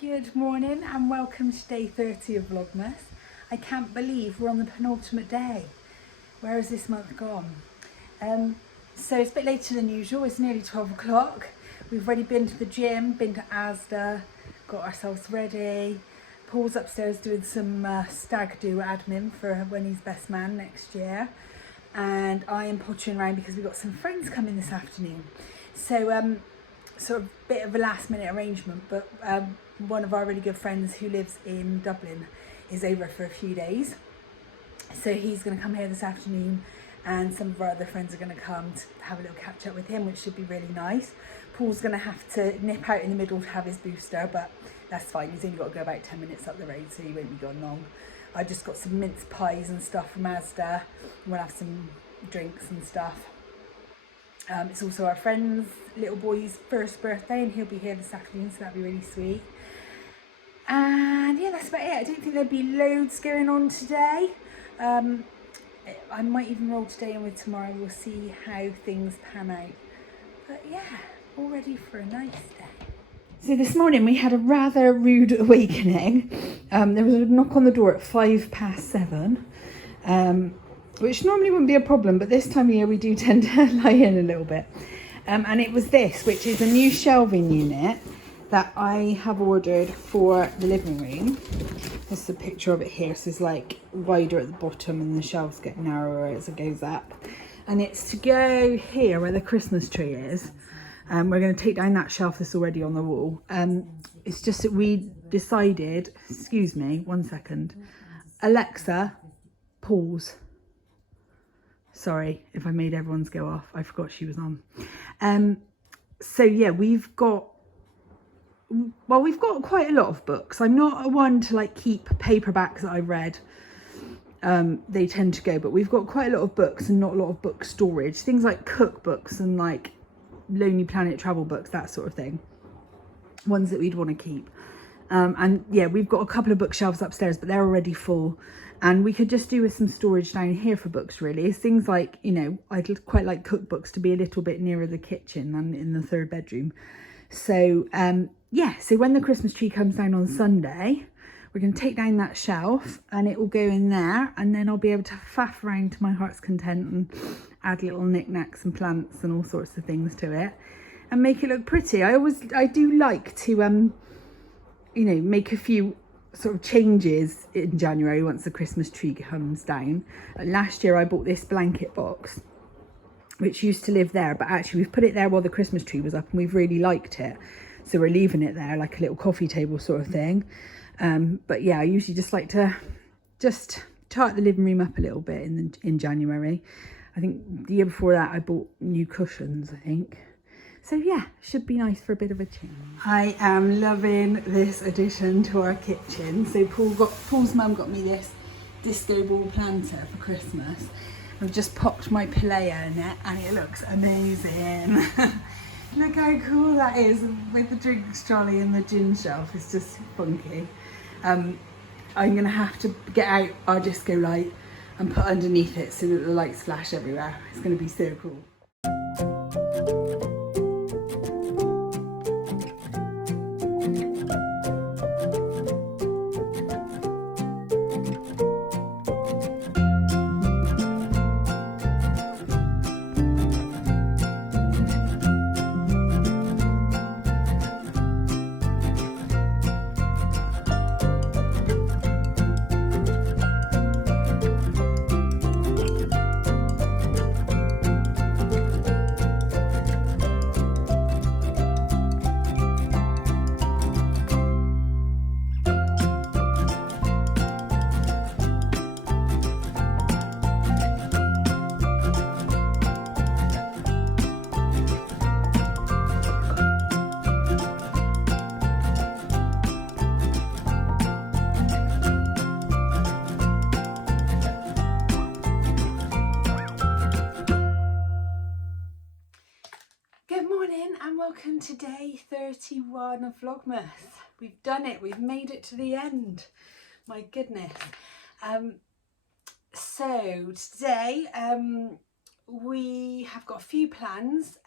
Good morning and welcome to day 30 of Vlogmas. I can't believe we're on the penultimate day. Where has this month gone? So it's a bit later than usual, it's nearly 12 o'clock. We've already been to the gym, been to Asda, got ourselves ready. Paul's upstairs doing some stag do admin for when he's best man next year. And I am pottering around because we've got some friends coming this afternoon. So sort of bit of a last minute arrangement, but one of our really good friends who lives in Dublin is over for a few days. So he's going to come here this afternoon and some of our other friends are going to come to have a little catch up with him, which should be really nice. Paul's going to have to nip out in the middle to have his booster, but that's fine. He's only got to go about 10 minutes up the road, so he won't be gone long. I just got some mince pies and stuff from Asda. We'll have some drinks and stuff. It's also our friend's little boy's first birthday and he'll be here this afternoon, so that'll be really sweet. And yeah, that's about it. I don't think there'll be loads going on today. I might even roll today and with tomorrow. We'll see how things pan out. But yeah, all ready for a nice day. So this morning we had a rather rude awakening. There was a knock on the door at 7:05. Which normally wouldn't be a problem, but this time of year we do tend to lie in a little bit. And it was this, which is a new shelving unit that I have ordered for the living room. This is a picture of it here. So it's like wider at the bottom and the shelves get narrower as it goes up. And it's to go here where the Christmas tree is. We're going to take down that shelf that's already on the wall. It's just that we decided, excuse me, 1 second. Alexa, pause. Sorry if I made everyone's go off. I forgot she was on. So yeah, we've got quite a lot of books. I'm not one to like keep paperbacks that I've read. They tend to go, but we've got quite a lot of books and not a lot of book storage. Things like cookbooks and like Lonely Planet travel books, that sort of thing. Ones that we'd want to keep. And yeah, we've got a couple of bookshelves upstairs, but they're already full. And we could just do with some storage down here for books, really. It's things like, you know, I'd quite like cookbooks to be a little bit nearer the kitchen than in the third bedroom. So, yeah, so when the Christmas tree comes down on Sunday, we're going to take down that shelf and it will go in there. And then I'll be able to faff around to my heart's content and add little knickknacks and plants and all sorts of things to it and make it look pretty. I do like to, you know, make a few sort of changes in January once the Christmas tree comes down. Last year I bought this blanket box which used to live there, but actually we've put it there while the Christmas tree was up and we've really liked it, so we're leaving it there like a little coffee table sort of thing. But yeah, I usually just like to just tart the living room up a little bit in January. I think the year before that I bought new cushions, I think. So yeah, should be nice for a bit of a change. I am loving this addition to our kitchen. So Paul's mum got me this disco ball planter for Christmas. I've just popped my Pileo in it and it looks amazing. Look how cool that is with the drinks trolley and the gin shelf. It's just funky. I'm gonna have to get out our disco light and put underneath it so that the lights flash everywhere. It's gonna be so cool. And welcome to day 31 of Vlogmas. We've done it, we've made it to the end. My goodness. So today we have got a few plans.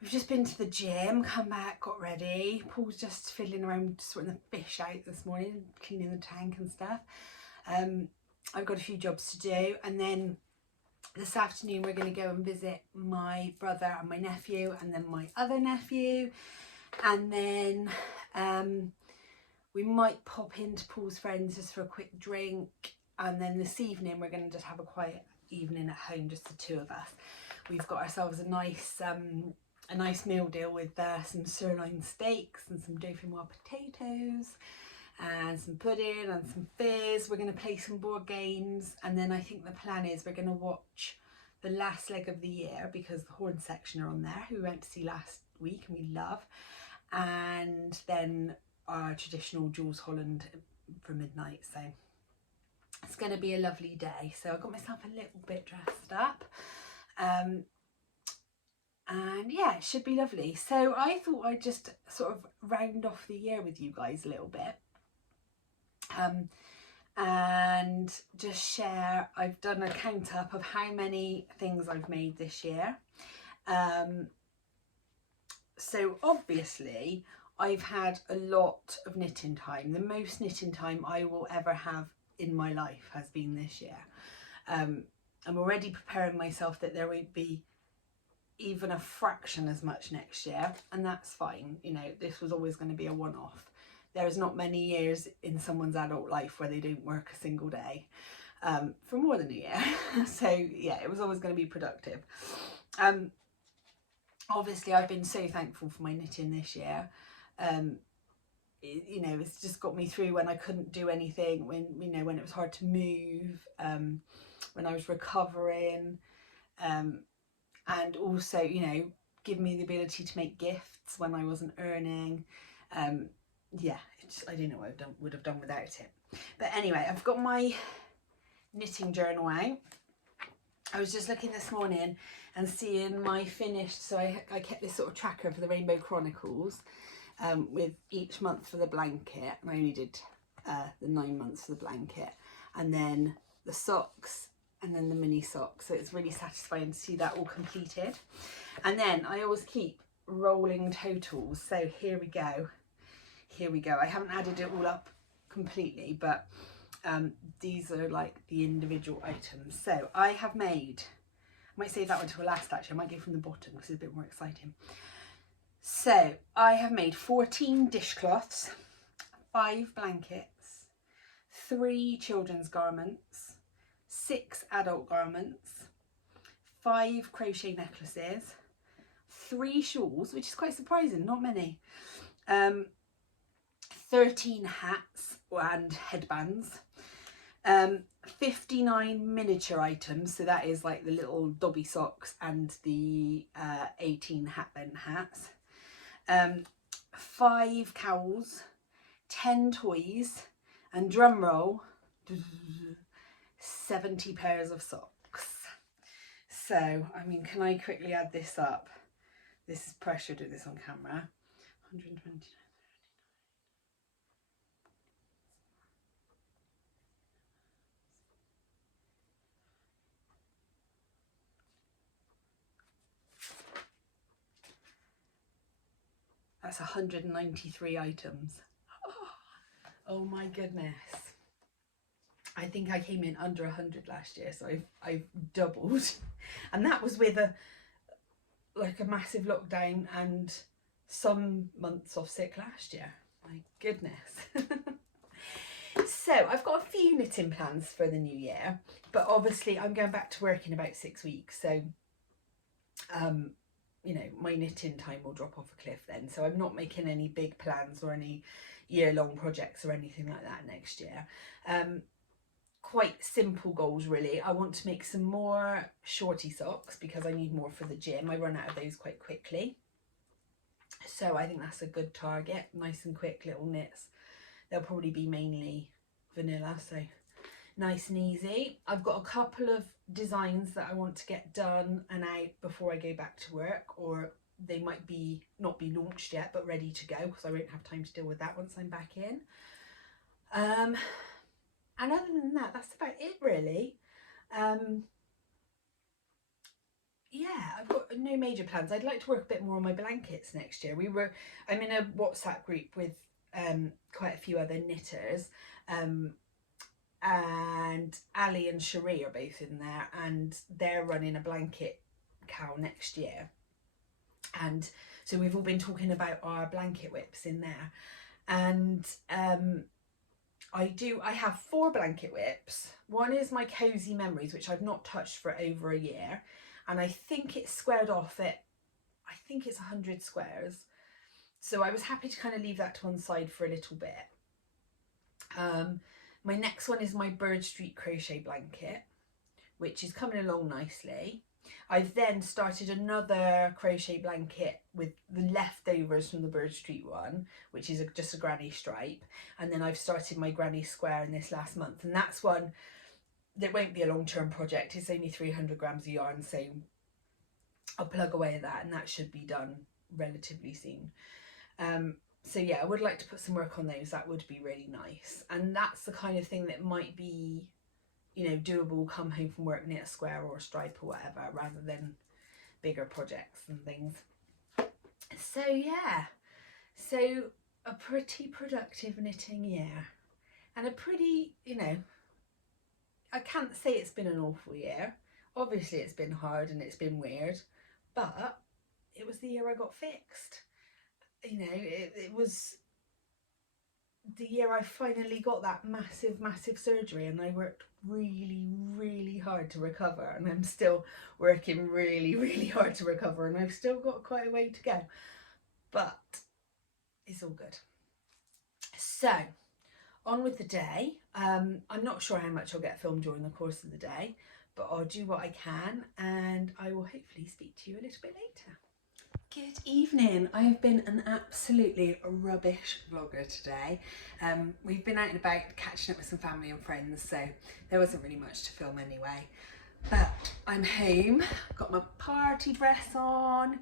We've just been to the gym, come back, got ready. Paul's just fiddling around sorting the fish out this morning, cleaning the tank and stuff. I've got a few jobs to do, and then this afternoon we're going to go and visit my brother and my nephew, and then my other nephew, and then we might pop into Paul's friends just for a quick drink, and then this evening we're going to just have a quiet evening at home, just the two of us. We've got ourselves a nice meal deal with some sirloin steaks and some dauphinoise potatoes and some pudding and some fizz. We're going to play some board games, and then I think the plan is we're going to watch the last leg of the year, because the horn section are on there, who we went to see last week and we love, and then our traditional Jules Holland for midnight. So it's going to be a lovely day. So I got myself a little bit dressed up, and yeah, it should be lovely. So I thought I'd just sort of round off the year with you guys a little bit, and just share. I've done a count up of how many things I've made this year. So obviously I've had a lot of knitting time. The most knitting time I will ever have in my life has been this year. I'm already preparing myself that there won't be even a fraction as much next year, and that's fine. You know, this was always going to be a one-off. There's not many years in someone's adult life where they don't work a single day for more than a year. So yeah, it was always going to be productive. Obviously I've been so thankful for my knitting this year. You know, it's just got me through when I couldn't do anything, when, you know, when it was hard to move, when I was recovering, and also, you know, give me the ability to make gifts when I wasn't earning. Yeah, I don't know what I would have done without it. But anyway, I've got my knitting journal out. I was just looking this morning and seeing my finished, so I kept this sort of tracker for the Rainbow Chronicles, with each month for the blanket, and I only did the 9 months for the blanket, and then the socks, and then the mini socks. So it's really satisfying to see that all completed. And then I always keep rolling totals. So here we go. Here we go. I haven't added it all up completely, but these are like the individual items. So I have made, I might save that one till last actually. I might go from the bottom because it's a bit more exciting. So I have made 14 dishcloths, 5 blankets, 3 children's garments, 6 adult garments, 5 crochet necklaces, 3 shawls, which is quite surprising, not many, 13 hats and headbands, 59 miniature items, so that is like the little Dobby socks and the 18 hat bent hats, 5 cowls, 10 toys, and drum roll, 70 pairs of socks. So, I mean, can I quickly add this up? This is pressure to do this on camera. 129. That's 193 items. Oh my goodness. I think I came in under 100 last year, so I've doubled. And that was with a massive lockdown and some months off sick last year. My goodness. So I've got a few knitting plans for the new year, but obviously I'm going back to work in about 6 weeks. So, you know, my knitting time will drop off a cliff then. So I'm not making any big plans or any year-long projects or anything like that next year. Quite simple goals really. I want to make some more shorty socks because I need more for the gym. I run out of those quite quickly. So I think that's a good target. Nice and quick little knits. They'll probably be mainly vanilla, so nice and easy. I've got a couple of designs that I want to get done and out before I go back to work, or they might be not be launched yet but ready to go because I won't have time to deal with that once I'm back in. And other than that, that's about it really. yeah, I've got no major plans. I'd like to work a bit more on my blankets next year. I'm in a WhatsApp group with quite a few other knitters, and Ali and Cherie are both in there, and they're running a blanket cow next year. And so we've all been talking about our blanket whips in there, and I have 4 blanket whips. One is my Cozy Memories, which I've not touched for over a year, and I think it's squared off at, I think it's 100 squares. So I was happy to kind of leave that to one side for a little bit. My next one is my Bird Street crochet blanket, which is coming along nicely. I've then started another crochet blanket with the leftovers from the Bird Street one, which is just a granny stripe. And then I've started my granny square in this last month. And that's one that won't be a long-term project. It's only 300 grams of yarn, so I'll plug away at that and that should be done relatively soon. So yeah, I would like to put some work on those. That would be really nice. And that's the kind of thing that might be, you know, doable, come home from work, knit a square or a stripe or whatever, rather than bigger projects and things. So yeah, so a pretty productive knitting year, and a pretty, you know, I can't say it's been an awful year. Obviously it's been hard and it's been weird, but it was the year I got fixed. You know, it was the year I finally got that massive surgery, and I worked really hard to recover, and I'm still working really hard to recover, and I've still got quite a way to go, but it's all good. So on with the day. I'm not sure how much I'll get filmed during the course of the day, but I'll do what I can, and I will hopefully speak to you a little bit later. Good evening. I have been an absolutely rubbish vlogger today. We've been out and about catching up with some family and friends, so there wasn't really much to film anyway. But I'm home, I've got my party dress on.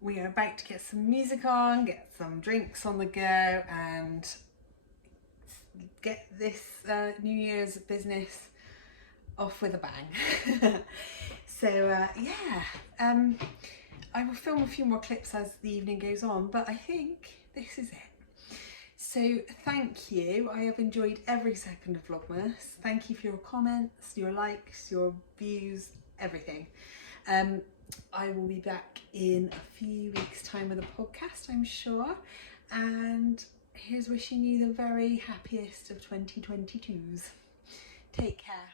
We are about to get some music on, get some drinks on the go, and get this New Year's business off with a bang. So yeah. I will film a few more clips as the evening goes on, but I think this is it. So thank you. I have enjoyed every second of Vlogmas. Thank you for your comments, your likes, your views, everything. I will be back in a few weeks' time with a podcast, I'm sure. And here's wishing you the very happiest of 2022s. Take care.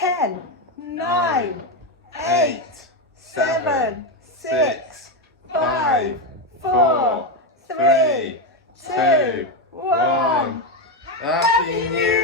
10, 9, 8, 7, 6, 5, 4, 3, 2, 1. Happy New